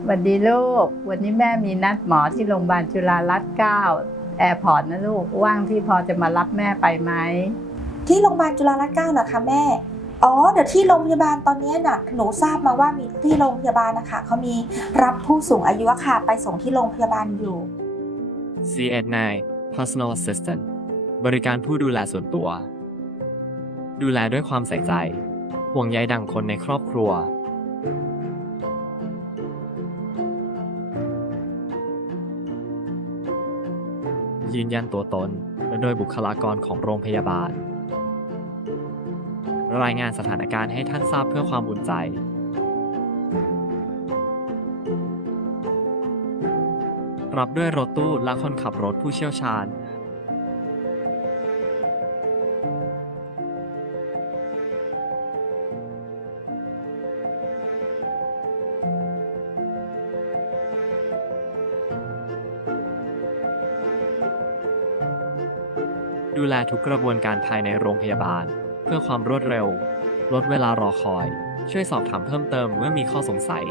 สวัสดีลูก วันนี้แม่มีนัดหมอที่โรงพยาบาลจุฬารัตน์เก้าแอร์พอร์ตนะลูก ว่างที่พอจะมารับแม่ไปไหม ที่โรงพยาบาลจุฬาลัตน์เก้าเหรอคะแม่ อ๋อ เดี๋ยวที่โรงพยาบาลตอนนี้น่ะหนูทราบมาว่ามีที่โรงพยาบาลนะคะเขามีรับผู้สูงอายุอะค่ะไปส่งที่โรงพยาบาลอยู่ C89 Personal Assistant บริการผู้ดูแลส่วนตัว ดูแลด้วยความใส่ใจ ห่วงใยดังคนในครอบครัว ยืนยันตัวตน โดยบุคลากรของโรงพยาบาล รายงานสถานการณ์ให้ท่านทราบเพื่อความอุ่นใจรับด้วยรถตู้และคนขับรถผู้เชี่ยวชาญ ดูแลทุกกระบวนการภายในโรงพยาบาล เพื่อความรวดเร็ว ลดเวลารอคอย ช่วยสอบถามเพิ่มเติมเมื่อมีข้อสงสัย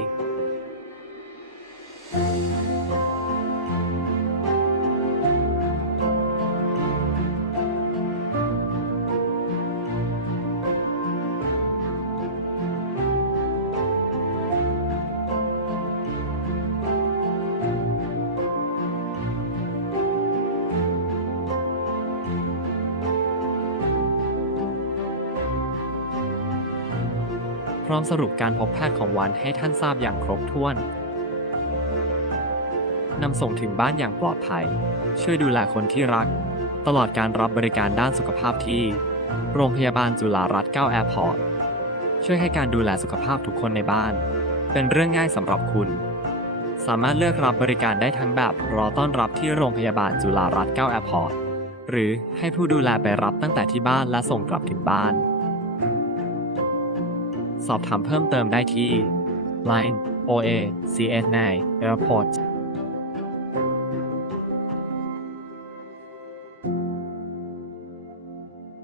พร้อมสรุปการพบแพทย์ของวันให้ท่านทราบอย่างครบถ้วน นำส่งถึงบ้านอย่างปลอดภัย ช่วยดูแลคนที่รัก ตลอดการรับบริการด้านสุขภาพที่ โรงพยาบาลจุฬารัตน์9แอร์พอร์ต ช่วยให้การดูแลสุขภาพทุกคนในบ้าน เป็นเรื่องง่ายสำหรับคุณ สามารถเลือกรับบริการได้ทั้งแบบรอต้อนรับที่โรงพยาบาลจุฬารัตน์9แอร์พอร์ต หรือให้ผู้ดูแลไปรับตั้งแต่ที่บ้านและส่งกลับถึงบ้าน สอบถามเพิ่มเติมได้ที่ Line OA CS9 Airport